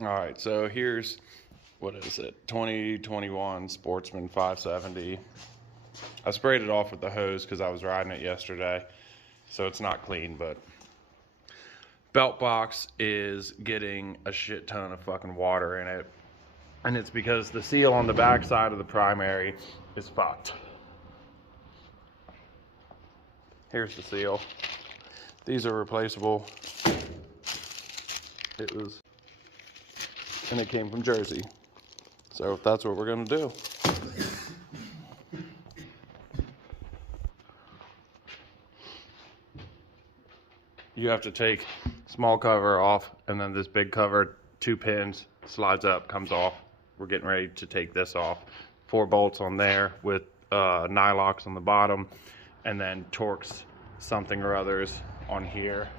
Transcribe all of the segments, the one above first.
All right, so here's, what is it, 2021 Sportsman 570. I sprayed it off with the hose because I was riding it yesterday, so it's not clean, but belt box is getting a shit ton of fucking water in it, and it's because the seal on the back side of the primary is fucked. Here's the seal. These are replaceable. And it came from Jersey. So that's what we're gonna do. You have to take small cover off, and then this big cover, 2 pins, slides up, comes off. We're getting ready to take this off. 4 bolts on there with nylocks on the bottom, and then Torx something or others on here.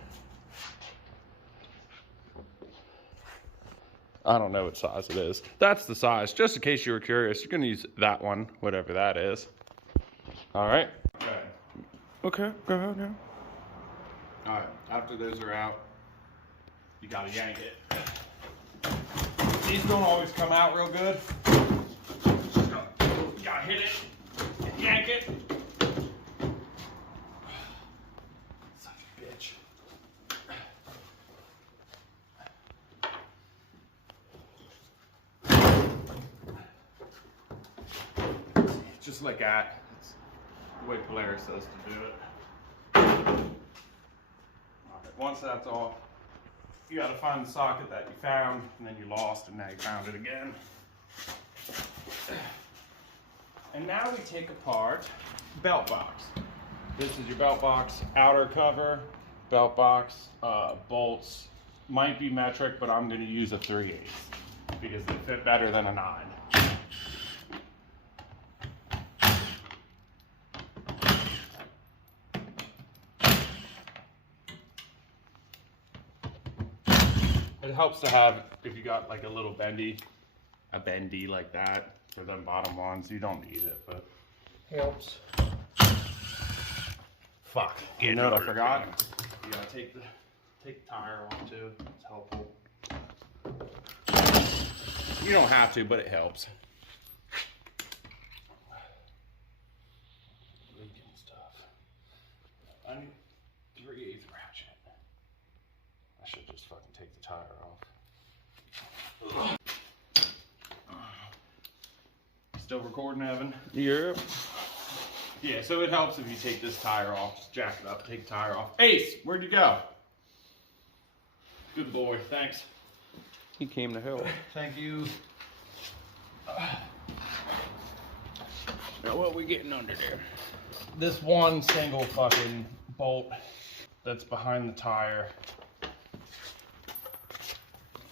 I don't know what size it is. That's the size, just in case you were curious. You're gonna use that one, whatever that is. All right. Okay, go ahead now. All right, after those are out, you gotta yank it. These don't always come out real good. You gotta hit it, and yank it. Such a bitch. Just like that. It's the way Polaris says to do it. Alright, once that's off, you gotta find the socket that you found, and then you lost, and now you found it again. And now we take apart belt box. This is your belt box outer cover, belt box, bolts. Might be metric, but I'm gonna use a 3/8 because they fit better than a 9. It helps to have, if you got like a little bendy like that for them bottom ones. You don't need it, but helps. Fuck. You know what I forgot? You gotta take the tire off too. It's helpful. You don't have to, but it helps. Leaking stuff. I need 3/8 ratchet. I should just fucking take the tire off. Still recording, Evan? Yep. Yeah, so it helps if you take this tire off. Just jack it up, take the tire off. Ace, where'd you go? Good boy, thanks. He came to help. Thank you. Now what we getting under there? This one single fucking bolt that's behind the tire.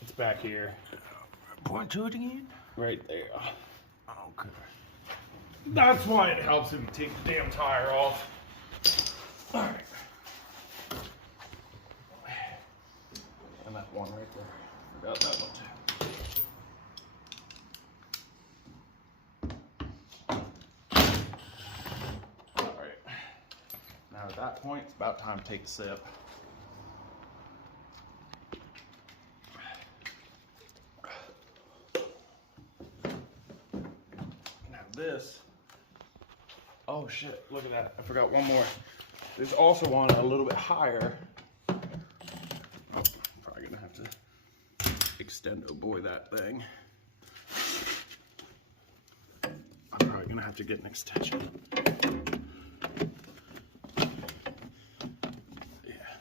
It's back here. Point to it again? Right there. Okay. That's why it helps if you take the damn tire off. Alright. And that one right there. Forgot that one too. Alright. Now at that point, it's about time to take a sip. Now this. Oh shit, look at that. I forgot one more. There's also one a little bit higher. Oh, probably gonna have to extendo boy that thing. I'm probably gonna have to get an extension. Yeah.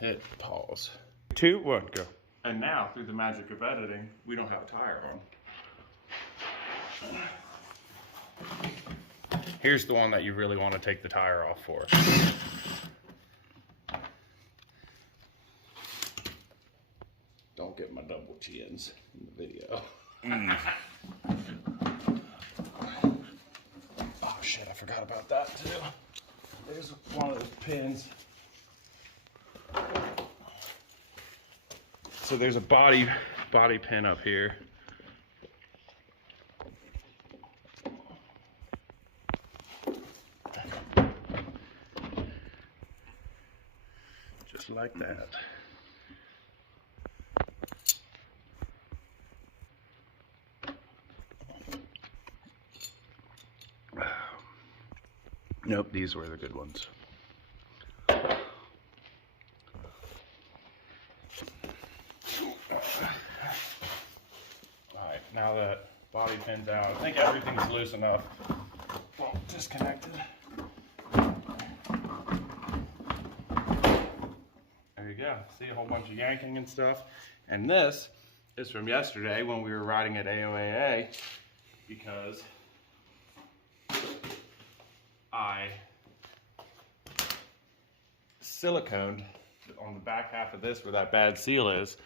Hit pause. 2, 1, go. And now, through the magic of editing, we don't have a tire on. Here's the one that you really want to take the tire off for. Don't get my double chins in the video. Oh shit, I forgot about that too. There's one of those pins. So there's a body pin up here. Just like that. Nope, these were the good ones. Alright, now that bobby pin's out, I think everything's loose enough. Well, disconnected. There you go. See a whole bunch of yanking and stuff. And this is from yesterday when we were riding at AOAA, because I siliconed on the back half of this where that bad seal is.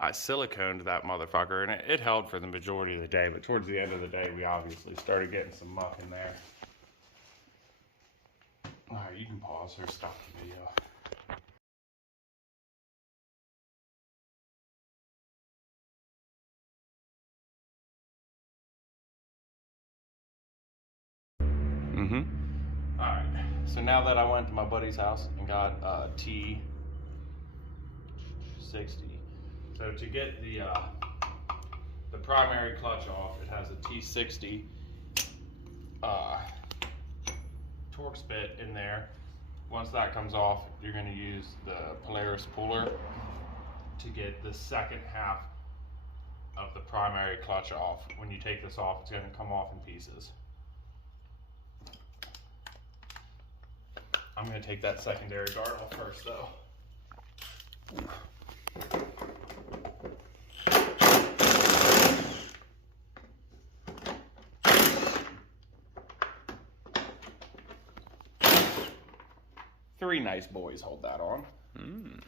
I siliconed that motherfucker, and it held for the majority of the day, but towards the end of the day we obviously started getting some muck in there. Alright, you can pause or stop the video. Alright, so now that I went to my buddy's house and got a T60. So to get the primary clutch off, it has a T60 Torx bit in there. Once that comes off, you're going to use the Polaris puller to get the second half of the primary clutch off. When you take this off, it's going to come off in pieces. I'm going to take that secondary guard off first though. 3 nice boys hold that on. And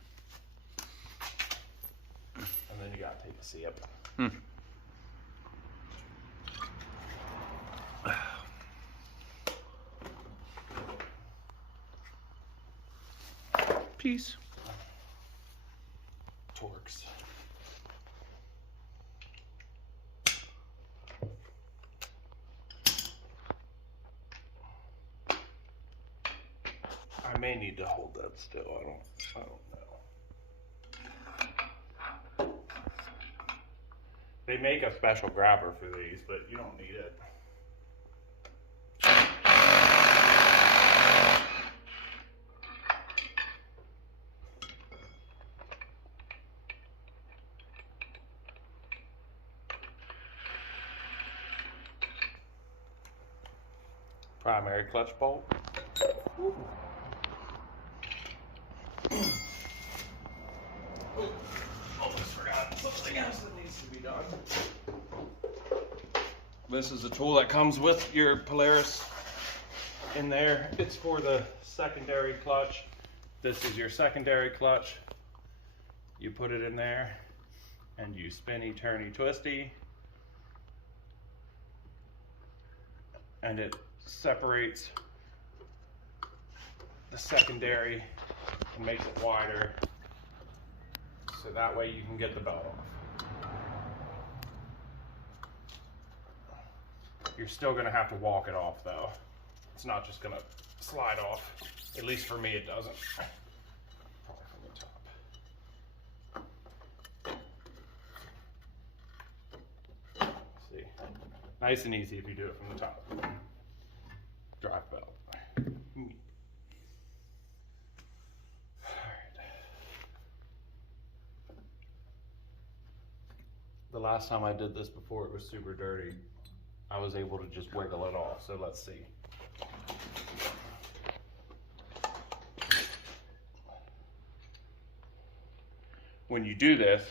then you gotta take a sip. Peace. Torx. I may need to hold that still. I don't know. They make a special grabber for these, but you don't need it. Primary clutch bolt. Ooh. Almost forgot something else that needs to be done. This is a tool that comes with your Polaris in there. It's for the secondary clutch. This is your secondary clutch. You put it in there and you spinny, turny, twisty, and it separates the secondary and makes it wider, so that way you can get the belt off. You're still going to have to walk it off though. It's not just going to slide off. At least for me it doesn't. Probably from the top. See, nice and easy if you do it from the top. Drive belt. The last time I did this before it was super dirty, I was able to just wiggle it off. So let's see. When you do this,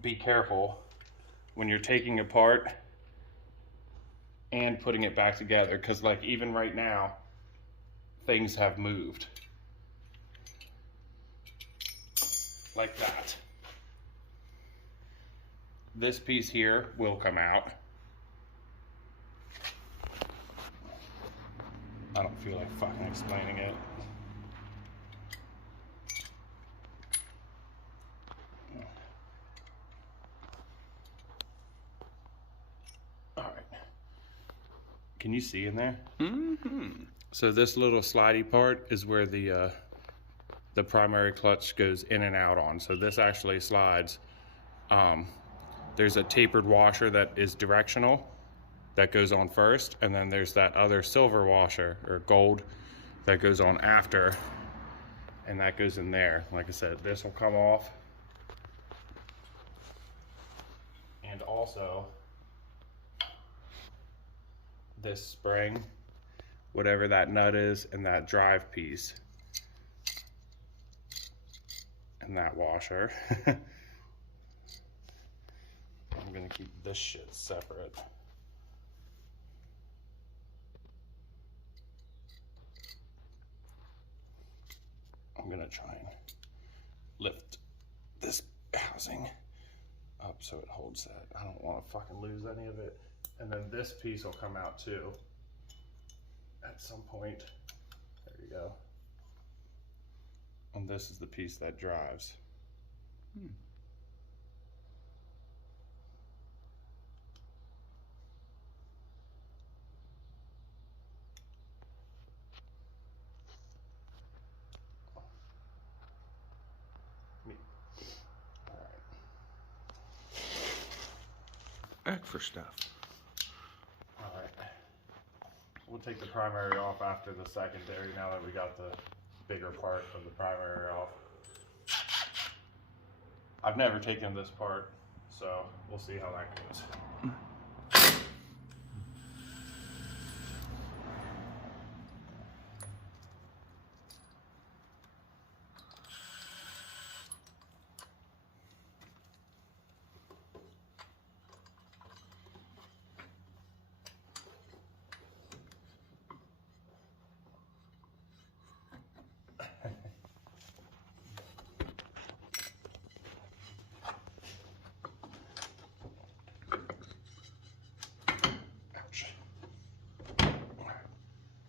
be careful when you're taking apart and putting it back together, because like even right now, things have moved. Like that. This piece here will come out. I don't feel like fucking explaining it. Alright. Can you see in there? So this little slidey part is where the primary clutch goes in and out on. So this actually slides. There's a tapered washer that is directional, that goes on first, and then there's that other silver washer or gold that goes on after, and that goes in there. Like I said, this will come off, and also this spring, whatever that nut is, and that drive piece, and that washer. I'm gonna keep this shit separate. I'm gonna try and lift this housing up so it holds that. I don't want to fucking lose any of it. And then this piece will come out too at some point. There you go. And this is the piece that drives. Back for stuff. Alright. We'll take the primary off after the secondary now that we got the bigger part of the primary off. I've never taken this part, so we'll see how that goes.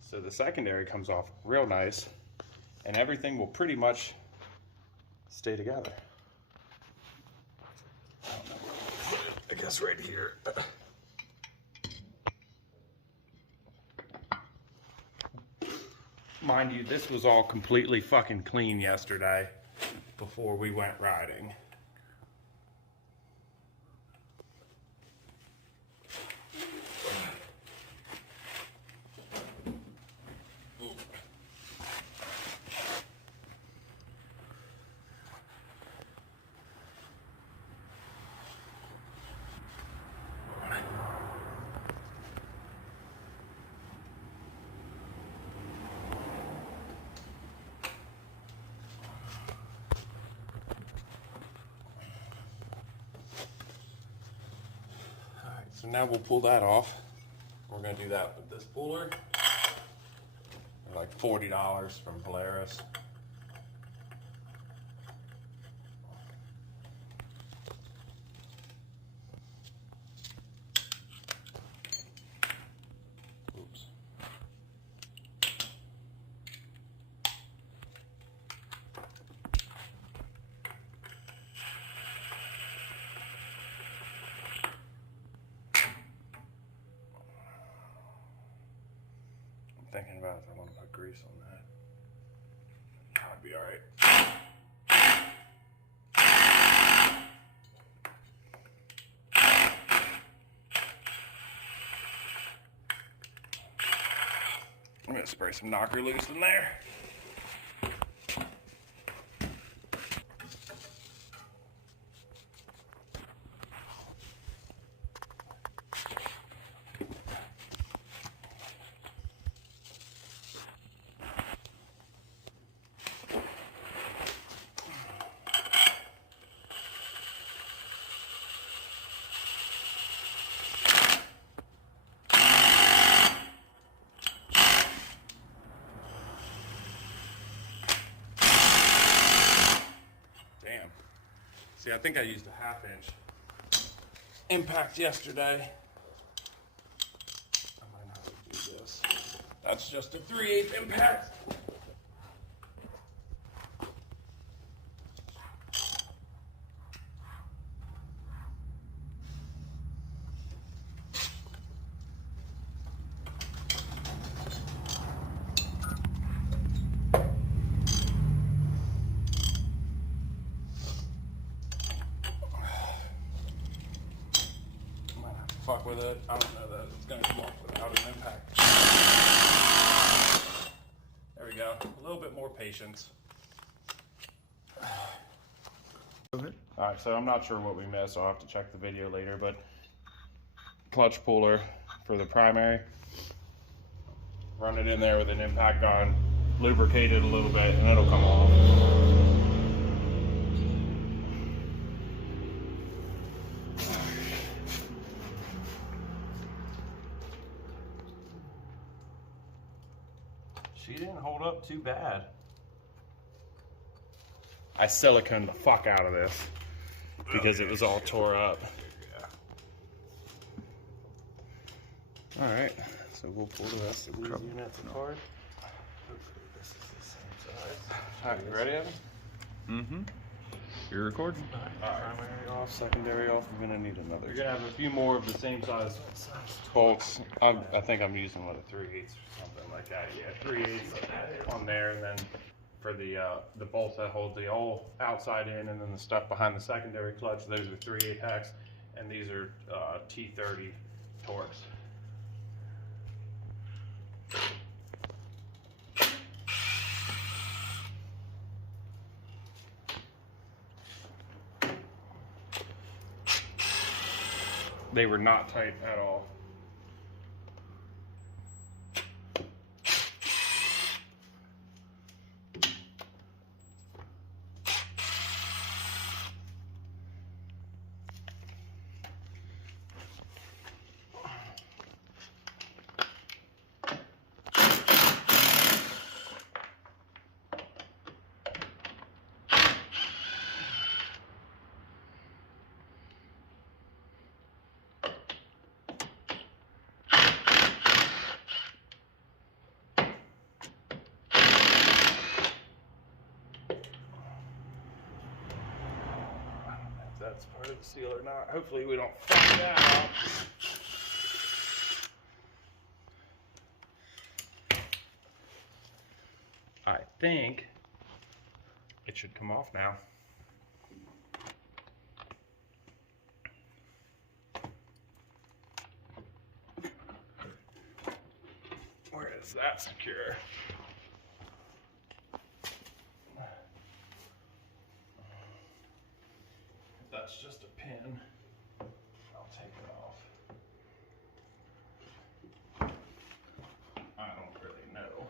So the secondary comes off real nice, and everything will pretty much stay together. I guess right here. Mind you, this was all completely fucking clean yesterday before we went riding. So now we'll pull that off. We're gonna do that with this puller. They're like $40 from Polaris. Oops. Thinking about if I want to put grease on that. That would be alright. I'm going to spray some knocker loose in there. See, I think I used a 1/2 inch impact yesterday. I might not have to do this. That's just a 3/8 impact. with it. I don't know that it's going to come off without an impact. There we go. A little bit more patience. Alright, so I'm not sure what we missed. I'll have to check the video later, but clutch puller for the primary. Run it in there with an impact gun, lubricate it a little bit, and it'll come off. She didn't hold up too bad. I siliconed the fuck out of this because it was all tore up. Yeah. Alright, so we'll pull the rest of these units apart. Hopefully this is the same size. Alright, you ready, Evan? Mm-hmm. You're recording? Alright, primary off, secondary off. We're gonna need another. You're gonna have a few more of the same size bolts. I think I'm using what, a 3/8 or something like that. Yeah, 3/8 on there, and then for the bolts that hold the all outside in, and then the stuff behind the secondary clutch, those are 3/8 hex, and these are T30 Torx. They were not tight at all. That's part of the seal or not. Hopefully we don't fuck that up. I think it should come off now. Where is that secure? That's just a pin. I'll take it off. I don't really know.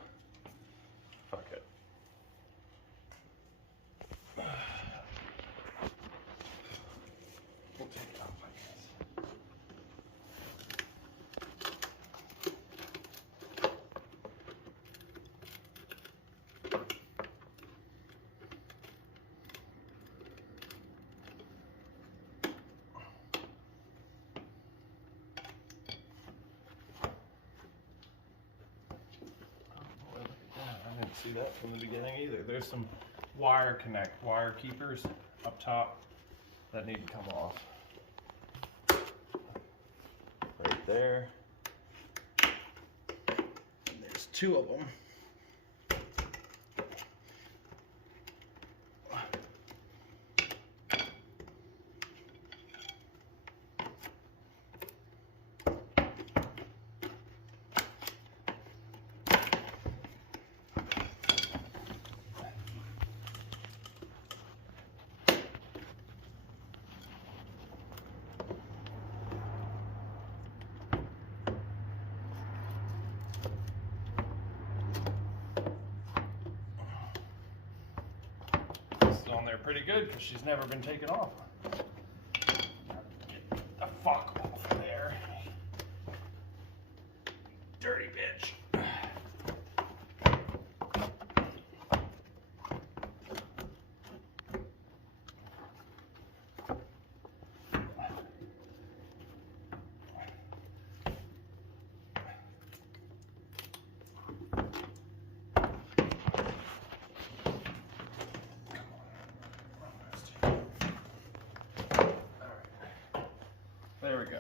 Fuck it. We'll take it off, I guess. See that from the beginning either. There's some wire keepers up top that need to come off. Right there. And there's two of them. On there pretty good because she's never been taken off. Get the fuck off of there. Dirty bitch. There we go.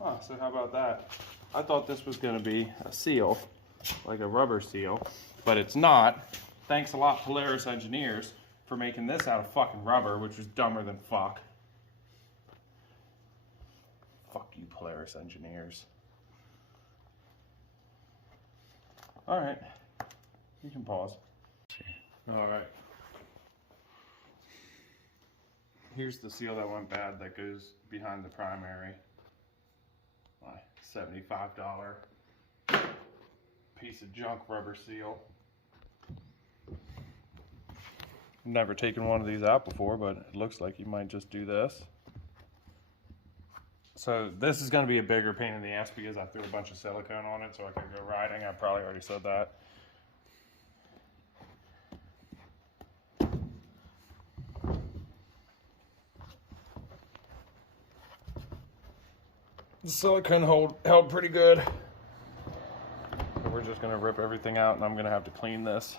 Oh, so how about that? I thought this was going to be a seal, like a rubber seal, but it's not. Thanks a lot, Polaris engineers, for making this out of fucking rubber, which was dumber than fuck. you Polaris engineers. All right, you can pause. All right. Here's the seal that went bad that goes behind the primary. My $75 piece of junk rubber seal. Never taken one of these out before, but it looks like you might just do this. So this is going to be a bigger pain in the ass because I threw a bunch of silicone on it so I could go riding. I probably already said that. The silicone held pretty good. So we're just going to rip everything out and I'm going to have to clean this.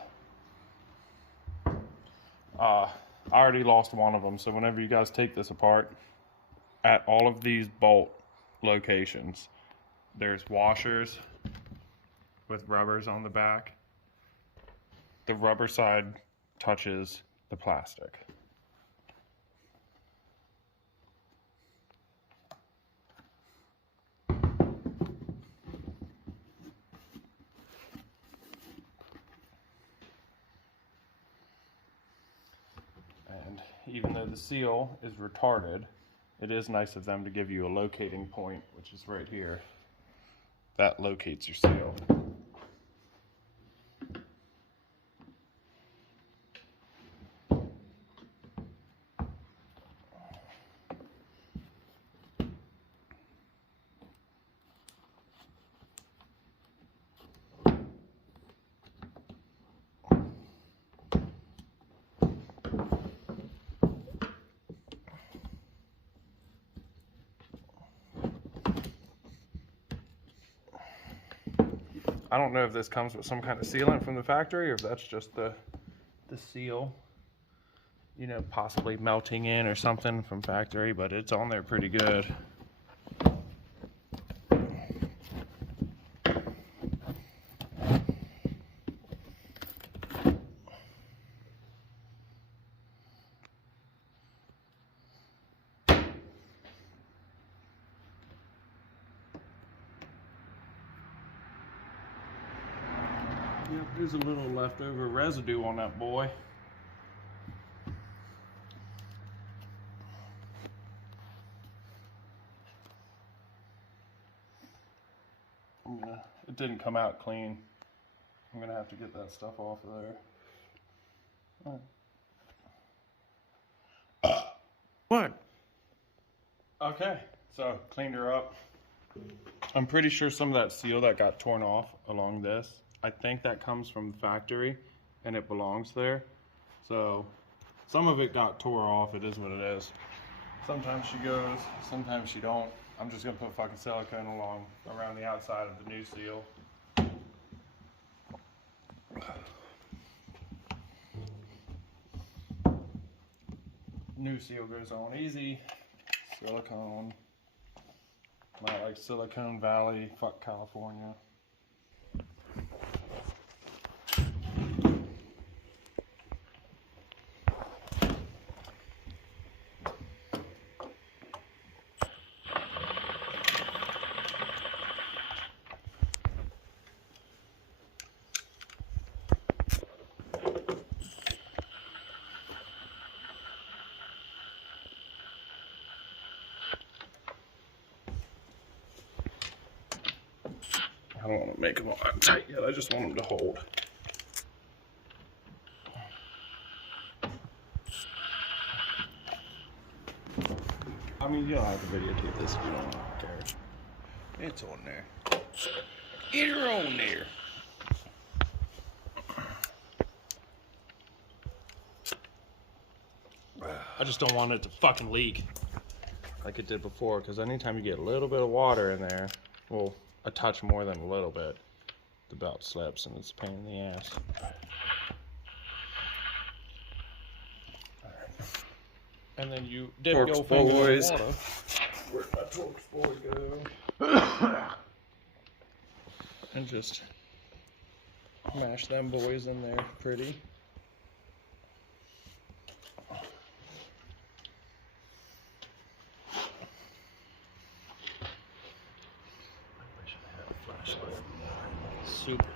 I already lost one of them, so whenever you guys take this apart, at all of these bolt locations, there's washers with rubbers on the back. The rubber side touches the plastic. And even though the seal is retarded, it is nice of them to give you a locating point, which is right here. That locates your seal. I don't know if this comes with some kind of sealant from the factory or if that's just the seal, you know, possibly melting in or something from factory, but it's on there pretty good. Yep, there's a little leftover residue on that boy. It didn't come out clean. I'm gonna have to get that stuff off of there. All right. What? Okay, so cleaned her up. I'm pretty sure some of that seal that got torn off along this, I think that comes from the factory and it belongs there. So some of it got tore off. It is what it is. Sometimes she goes, sometimes she don't. I'm just gonna put fucking silicone around the outside of the new seal. New seal goes on easy. Silicone. Not like Silicon Valley, fuck California. I don't want to make them all that tight yet, I just want them to hold. I mean, you don't have to videotape this if you don't care. It's on there. Get her on there. I just don't want it to fucking leak like it did before, because anytime you get a little bit of water in there, well, a touch more than a little bit, the belt slips and it's a pain in the ass. Alright. And then you dip your finger in the water. Where'd my Torx boy go? And just mash them boys in there pretty.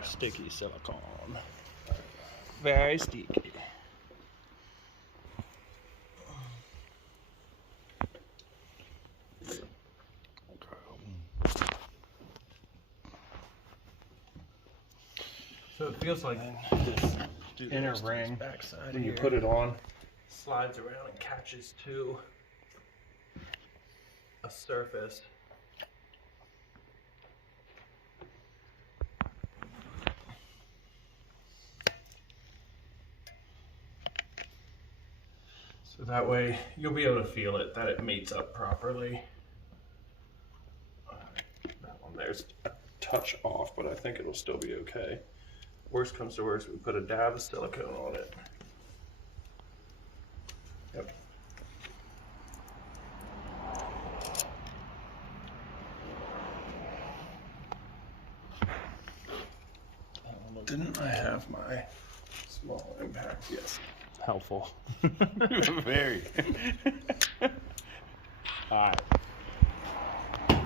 Sticky silicone. Very sticky. So it feels like this Inner ring, backside when you here put it on, slides around and catches to a surface. So that way you'll be able to feel it, that it mates up properly. That one there's a touch off, but I think it'll still be okay. Worst comes to worst, we put a dab of silicone on it. Yep. didn't I have my small impact? Yes. Helpful. Very. Alright. You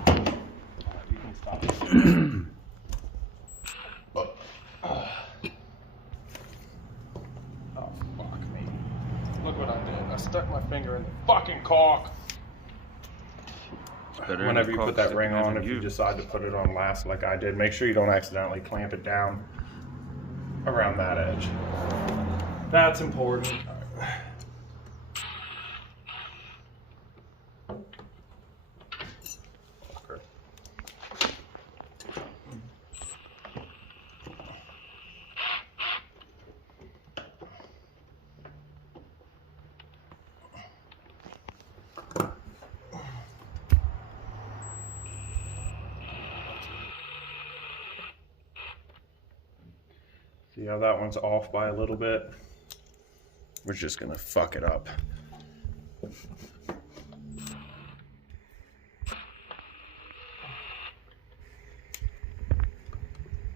can stop. Oh, fuck me. Look what I did. I stuck my finger in the fucking caulk. Whenever you put that ring on, if you decide to put it on last like I did, make sure you don't accidentally clamp it down around that edge. That's important. See how that one's off by a little bit? We're just gonna fuck it up.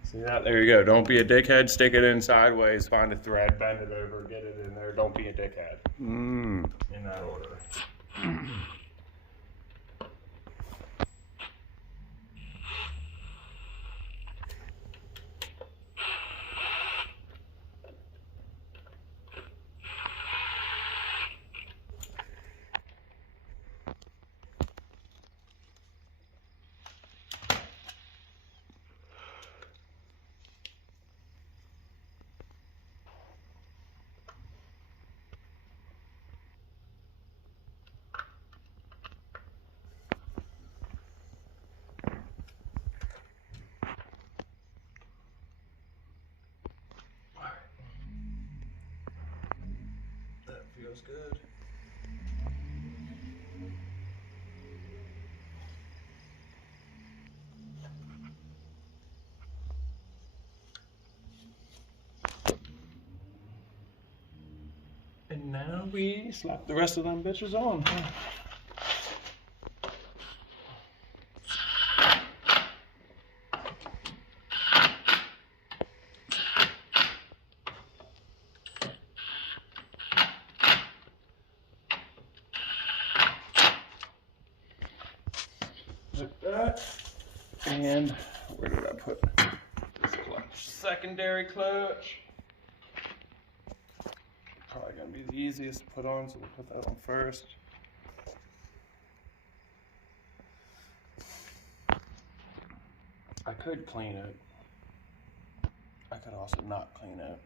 See that? There you go. Don't be a dickhead. Stick it in sideways. Find a thread, bend it over, get it in there. Don't be a dickhead. In that order. That feels good. And now we slap the rest of them bitches on. Like that. And where did I put this clutch? Secondary clutch. Probably gonna be the easiest to put on, so we'll put that on first. I could clean it. I could also not clean it.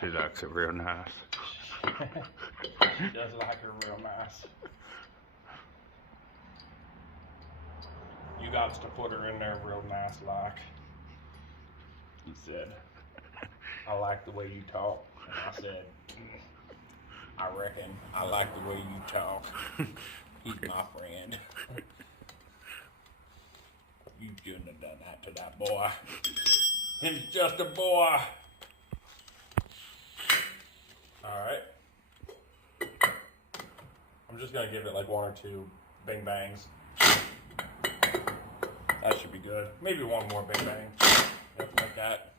She likes it real nice. She does like her real nice. You got to put her in there real nice like. He said, I like the way you talk. And I said, I reckon I like the way you talk. He's my friend. You shouldn't have done that to that boy. He's just a boy. Alright. I'm just gonna give it like 1 or 2 bing bangs. That should be good. Maybe 1 more bing bang. Nothing like that.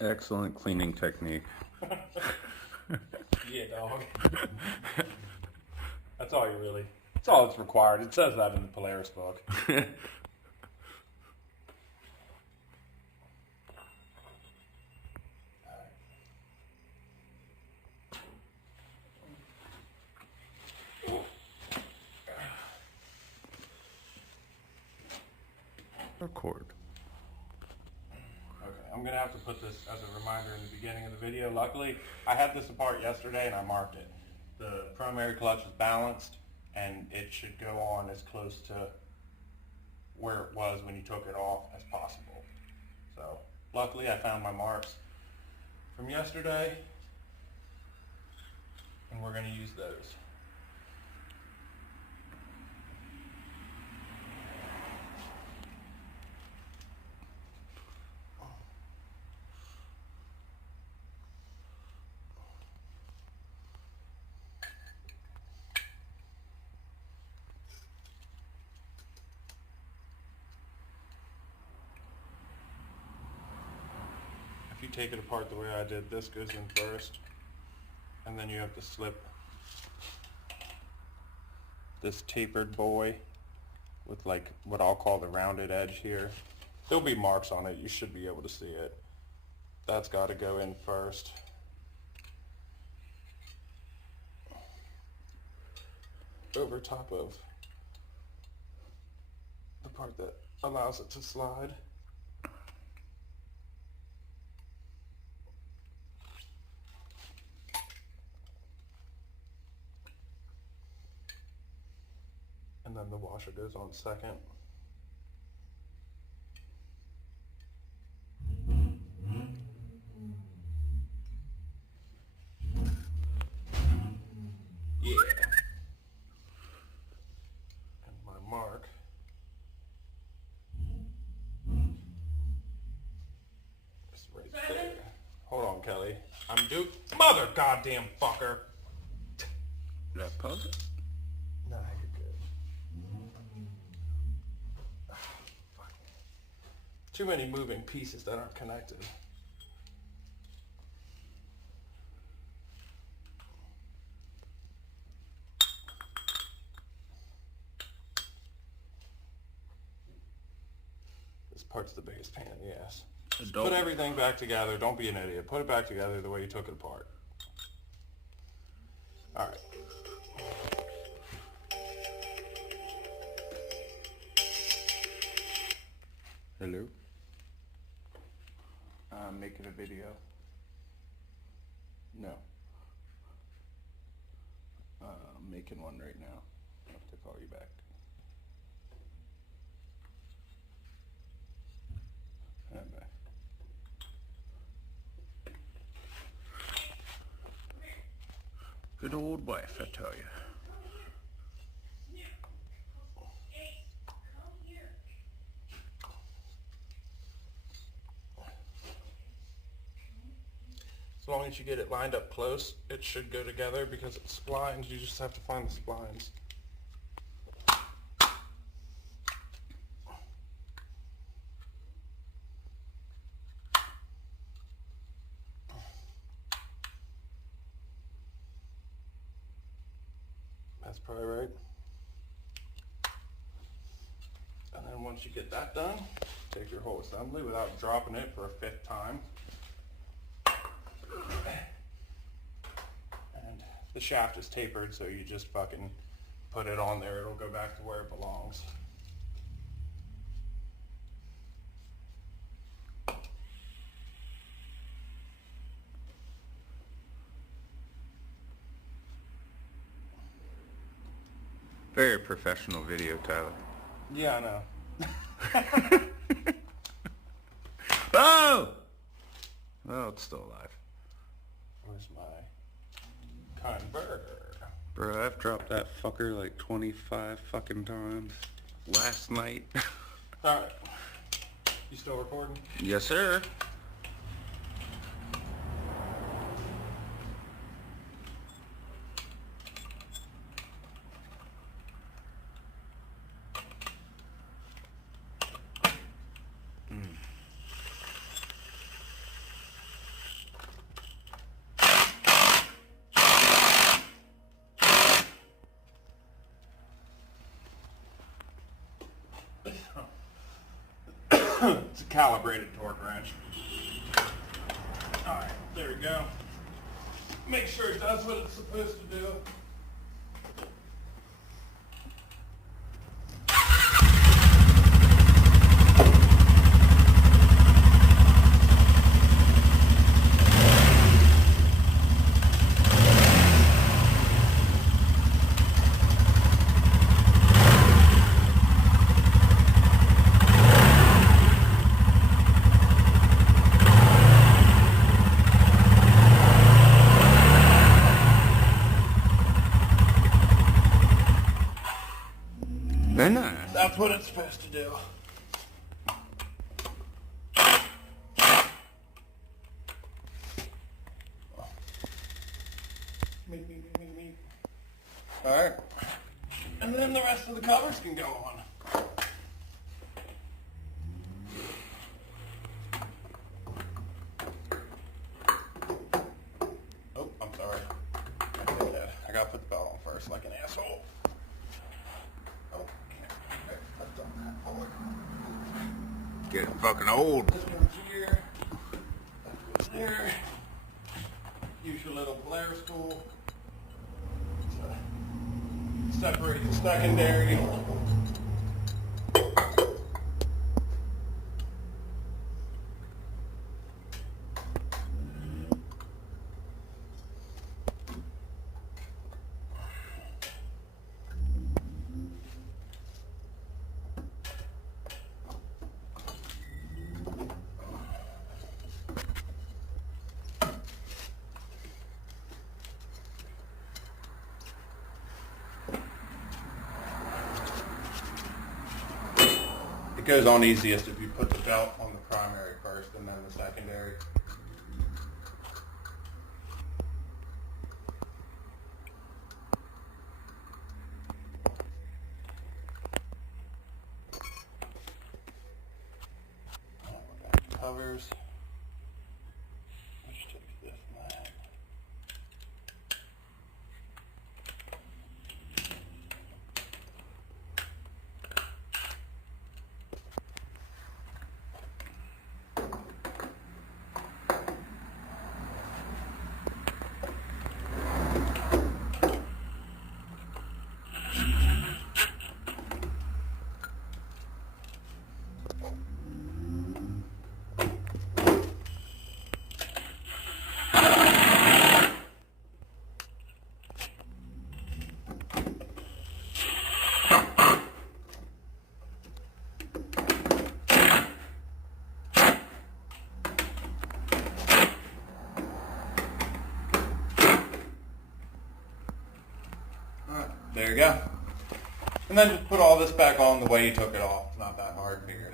Excellent cleaning technique. Yeah, dog. That's all you really. That's all that's required. It says that in the Polaris book. Record. Okay, I'm gonna have to put this as a reminder in the beginning of the video. Luckily, I had this apart yesterday and I marked it. The primary clutch is balanced and it should go on as close to where it was when you took it off as possible. So, luckily I found my marks from yesterday and we're gonna use those. If you take it apart the way I did, this goes in first, and then you have to slip this tapered boy with like what I'll call the rounded edge here. There'll be marks on it, you should be able to see it. That's got to go in first. Over top of the part that allows it to slide. And then the washer goes on second. Yeah. And my mark is right there. Hold on, Kelly. I'm due. Mother goddamn fucker. Did I pause it? Nah, you're good. Fuck. Too many moving pieces that aren't connected. This part's the biggest pain in the ass. Put everything back together. Don't be an idiot. Put it back together the way you took it apart. All right. Hello? I'm making a video. No. I'm making one right now. I'll have to call you back. Bye. Good old wife, I tell you. As long as you get it lined up close, it should go together because it's splines. You just have to find the splines. That's probably right. And then once you get that done, take your whole assembly without dropping it for a 5th time. And the shaft is tapered, so you just fucking put it on there, it'll go back to where it belongs. Very professional video, Tyler. Yeah, I know. Oh! Oh, it's still alive. Where's my converter? Bro, I've dropped that fucker like 25 fucking times last night. Alright. You still recording? Yes, sir. It's a calibrated torque wrench. Alright, there we go. Make sure it does what it's supposed to do. Very nice. That's what it's supposed to do. Alright. And then the rest of the covers can go on. Oh, I'm sorry. I gotta put the belt on first like an asshole. Getting fucking old. This one's here. That goes there. Use your little polaris tool to separate the secondary. It goes on easiest if you put the belt on the primary first and then the secondary. Oh, we got covers. Which takes this and that. There you go. And then just put all this back on the way you took it off. It's not that hard, figure it out.